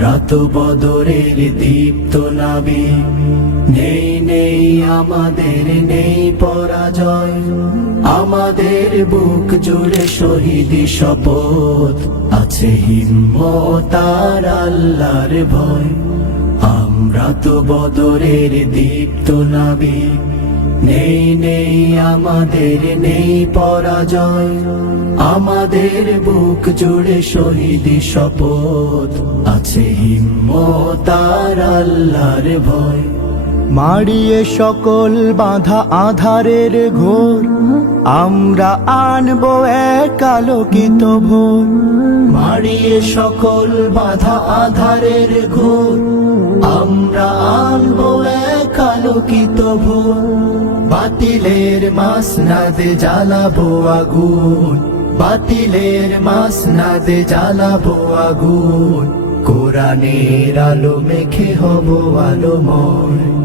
আমরা তো বদরের দীপ্ত নাবিক, নেই নেই আমাদের নেই পরাজয়। আমাদের বুক জুড়ে শহীদি শপথ, আছে হিম্মত আর আল্লাহর ভয়। আমরা তো বদরের দীপ্ত নাবিক, নেই নেই আমাদের নেই পরাজয়। আমাদের বুক জুড়ে শহীদি শপথ, আছে হিম্মত আর আল্লাহর ভয়। মারিয়ে সকল বাধা আধারের ঘোর, আমরা আনবো এক আলোকিত ভোর। মারিয়ে সকল বাধা আধারের ঘোর, আমরা আনবো এক আলোকিত ভোর। বাতিলের মাসনাদে জ্বালাবো আগুন, বাতিলের মাসনাদে জ্বালাবো আগুন। কোরআনের আলো মেখে হব আলোময়।